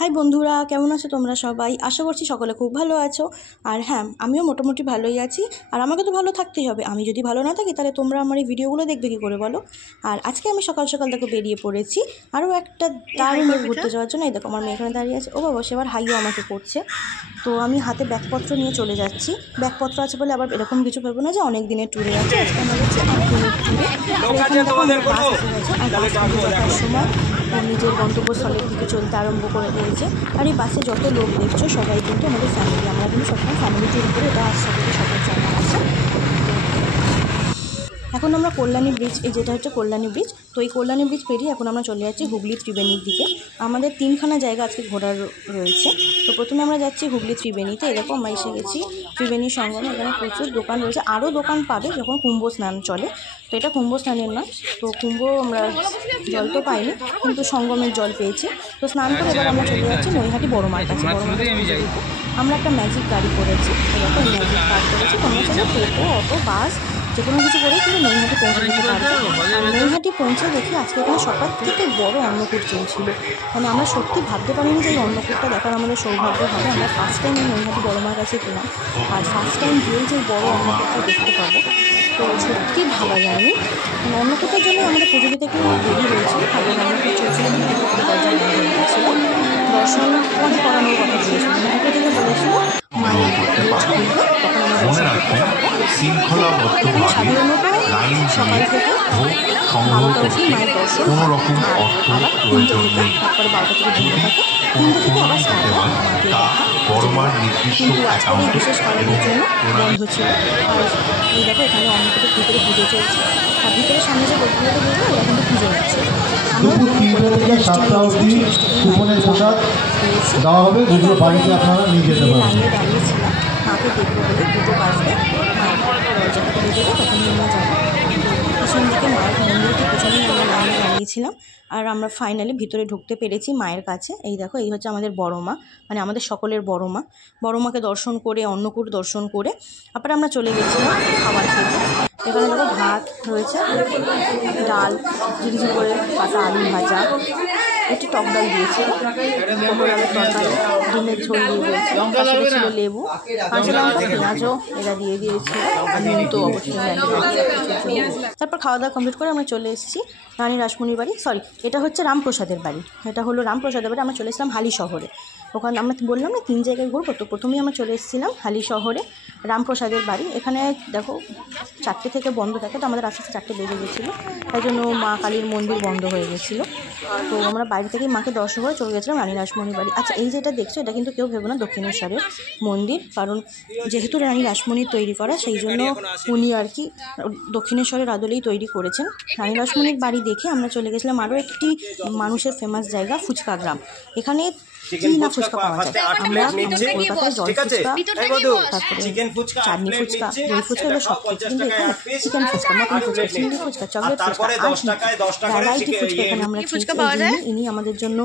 High বন্ধুরা, কেমন আছো তোমরা সবাই? আশা করছি সকলে খুব ভালো আছো। আর হ্যাঁ, আমিও মোটামুটি ভালোই আছি। আর আমাকে তো ভালো থাকতেই হবে। আমি যদি ভালো না থাকি তাহলে তোমরা আমার এই ভিডিওগুলো দেখবে কী করে বলো? আর আজকে আমি সকাল সকাল দেখো বেরিয়ে পড়েছি আরও একটা দারুণ ঘুরতে যাওয়ার জন্য। এই দেখো আমার মেয়ে এখানে দাঁড়িয়ে আছে। ও বাবা, সে আবার হাইও আমাকে করছে। তো আমি হাতে ব্যাগপত্র নিয়ে চলে যাচ্ছি। ব্যাগপত্র আছে বলে আবার এরকম কিছু ভেবো না যে অনেক দিনের ট্যুরে আছে। আজকে আমরা যাচ্ছি 8 দিনের ট্যুরে। এখানে দেখো আমাদের বাস এসে গেছে। আর বাস থেকে যাওয়ার সময় নিজের গন্তব্যস্থলের দিকে চলতে আরম্ভ করে দিয়েছে। আর এই বাসে যত লোক দেখছো সবাই কিন্তু আমাদের ফ্যামিলি। আমরা কিন্তু সবসময় ফ্যামিলি ট্যুর করে এটা সাথে সবাই জানা আছে। এখন আমরা কল্যাণী ব্রিজ, এই যেটা হচ্ছে কল্যাণী ব্রিজ, তো এই কল্যাণী ব্রিজ পেরিয়ে এখন আমরা চলে যাচ্ছি হুগলি ত্রিবেণীর দিকে। আমাদের 3খানা জায়গা আজকে ঘোরার রয়েছে। তো প্রথমে আমরা যাচ্ছি হুগলি ত্রিবেণীতে। এরকম আমরা এসে গেছি ত্রিবেণী সঙ্গমে। এখানে প্রচুর দোকান রয়েছে, আরও দোকান পাবে যখন কুম্ভ স্নান চলে। তো এটা কুম্ভ স্নানের নয়, তো কুম্ভ আমরা জল তো পাইনি, কিন্তু সঙ্গমের জল পেয়েছি। তো স্নান করে এবার আমরা চলে যাচ্ছি নৈহাটি বড় মার কাছে। আমরা একটা ম্যাজিক গাড়ি করেছি, এরকম ম্যাজিক কার করেছি। তোমরা চাইলে টোটো, অটো, বাস যে কোনো কিছু করেই কিন্তু নৈহাটি পৌঁছে দিতে পারবে। আর নৈহাটি পৌঁছে দেখি আজকে এখানে সবার থেকে বড় অন্নকূট চলছিল। মানে আমরা সত্যি ভাবতে পারিনি যে এই অন্নকূটটা দেখার আমাদের সৌভাগ্য হবে। আমরা ফার্স্ট টাইম নৈহাটি বড় মার কাছে গেলাম, আর ফার্স্ট টাইম গিয়েই যে বড় অন্নকূটটা দেখতে পাবো, তো সত্যি ভাবা যায়নি। অন্নকূটের জন্য আমাদের পুজো দিতে একটু দেরি হয়েছিল, কারণ অন্নকূট চলছিল, দর্শন পরে করানোর কথা বলেছিল। মেয়েকে থেকে বলেছিল মায়ের সাধারণত সকাল থেকে 12টা অবধি মায়ের দর্শন, আবার 3টে থেকে, তারপরে 12টা থেকে বন্ধ থাকে, 3টে থেকে আবার স্টার্ট হয় মাকে দেখা। কিন্তু আজকে বিশেষ কারণের জন্য বন্ধ ছিল। আর এই দেখো এখানে অন্নকূটের ভিতরে পুজো চলছে, আর ভিতরে সামনে যে লোকগুলোকে দেখবো ওরা কিন্তু পুজো হচ্ছে। দুপুর 3টা থেকে 7টা অবধি কুপনের প্রসাদ দেওয়া হবে, যেগুলো বাড়িতে আপনারা নিয়ে যেতে পারবেন। লাইনে দাঁড়িয়েছিলাম মাকে দেখবো বলে, দুটো বাজবে দরজাটা খুলে দেবো, তখন নিয়ে যাবো। পিছন দিকে মায়ের মন্দিরটি পিছনেই আমরা লাইনে দাঁড়িয়েছিলাম। আর আমরা ফাইনালি ভিতরে ঢুকতে পেরেছি মায়ের কাছে। এই দেখো, এই হচ্ছে আমাদের বড় মা, মানে আমাদের সকলের বড় মা। বড় মাকে দর্শন করে, অন্নকূট দর্শন করে তারপরে আমরা চলে গেছিলাম খাবার খেতে। এখানে দেখো ভাত রয়েছে, ডাল, ঝিরিঝিরি করে কাটা আলু ভাজা, একটু টক ডাল দিয়েছিল, পটল আলুর তরকারি, ডিমের ঝোল দিয়ে দিয়েছে, তার সাথে ছিল লেবু, কাঁচা লঙ্কা, পেঁয়াজও এরা দিয়ে দিয়েছিল, আর নুন তো অবশ্যই। তারপর খাওয়া দাওয়া কমপ্লিট করে আমরা চলে এসেছি রানী রাসমণির বাড়ি। সরি, এটা হচ্ছে রামপ্রসাদের বাড়ি। এটা হলো রামপ্রসাদের বাড়ি। আমরা চলে এসেছিলাম হালি শহরে। ওখানে আমরা বললাম না 3 জায়গায় ঘুরবো, তো প্রথমেই আমরা চলে এসেছিলাম হালি শহরে রামপ্রসাদের বাড়ি। এখানে দেখো 4টে থেকে বন্ধ থাকে, তো আমাদের আস্তে আস্তে 4টে বেজে গেছিলো, তাই জন্য মা কালীর মন্দির বন্ধ হয়ে গেছিলো। তো আমরা বাইরে থেকেই মাকে দর্শন করে চলে গেছিলাম রানী রাসমণির বাড়ি। আচ্ছা, এই যেটা দেখছো এটা কিন্তু কেউ ভেবো না দক্ষিণেশ্বরের মন্দির, কারণ যেহেতু রানী রাসমণির তৈরি করা, সেই জন্য উনি আর কি দক্ষিণেশ্বরের আদলেই তৈরি করেছেন। রানী রাসমণির বাড়ি দেখে আমরা চলে গেছিলাম আরও একটি মানুষের ফেমাস জায়গা, ফুচকা গ্রাম। এখানে কি না ফুচকা পাওয়া যায়। আমরা কলকাতায় জল ফুচকা, তারপরে চাটনি ফুচকা, দই ফুচকা, এগুলো সব কিছু, কিন্তু এখানে চিকেন ফুচকা, মটন ফুচকা, চিংড়ি ফুচকা, চকলেট ফুচকা, আর ভ্যারাইটি ফুচকা এখানে আমরা খেয়েছি। ইনি আমাদের জন্য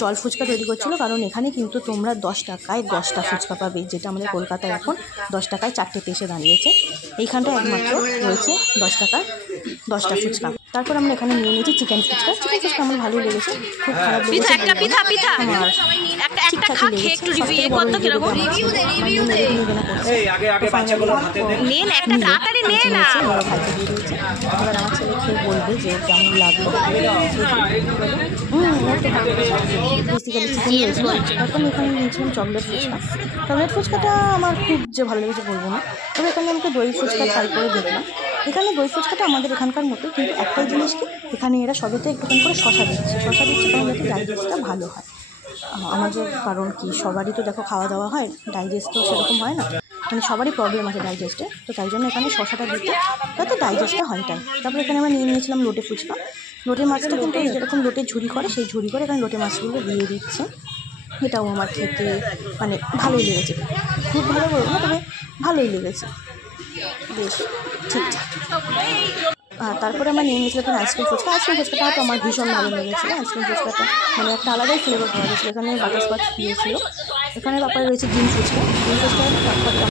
জল ফুচকা তৈরি করছিল, কারণ এখানে কিন্তু তোমরা 10 টাকায় 10টা ফুচকা পাবে, যেটা আমাদের কলকাতায় এখন 10 টাকায় 4টে এসে দাঁড়িয়েছে। এইখানটা একমাত্র রয়েছে 10 টাকায় 10টা ফুচকা। তারপর আমরা এখানে নিয়ে নিয়েছি চিকেন ফুচকা। চিকেন ফুচকা আমার ভালোই লেগেছে, খুব খারাপ লেগেছে এবার আমার ছেলে খেয়ে বলবে যে কেমন লাগলো। বেসিক্যালি চিকেন রয়েছে। তারপর এখানে নিয়েছিলাম চকলেট ফুচকা। চকলেট ফুচকাটা আমার খুব যে ভালো লেগেছে বলবো না, তবে এখানে আমাকে দই ফুচকা ট্রাই করে দেখলাম। এখানে দই ফুচকাটা আমাদের এখানকার মতো, কিন্তু একটাই জিনিস কি, এখানে এরা সবেতে একটুখানি করে শশা দিচ্ছে কারণ যাতে ডাইজেস্টটা ভালো হয় আমাদের। কারণ কি সবারই তো দেখো খাওয়া দাওয়া হয়, ডাইজেস্ট তো সেরকম হয় না, মানে সবারই প্রবলেম আছে ডাইজেস্টে, তো তাই জন্য এখানে শশাটা দিতে যাতে ডাইজেস্টটা হয় তাই। তারপরে এখানে আমরা নিয়ে নিয়েছিলাম লোটে ফুচকা। লোটে মাছটা কিন্তু যেরকম লোটে ঝুরি করে, সেই ঝুরি করে এখানে লোটে মাছগুলো দিয়ে দিচ্ছে। এটাও আমার খেতে মানে ভালোই লেগেছে, খুব ভালো বলবো না, তবে ভালোই লেগেছে, বেশ ঠিকঠাক। তারপরে আমরা নিয়ে নিয়েছিলাম এখানে আইসক্রিম ফুচকা। আইসক্রিম ফুচকাটা তো আমার ভীষণ ভালো লেগেছিলো। আইসক্রিম ফুচকাটা মানে একটা আলাদাই ফ্লেভার পাওয়া গেছিলো। এখানে বাটারস্কচ দিয়েছিলো। এখানে তারপরে রয়েছে ডিম ফুচকা। ডিম ফুচকা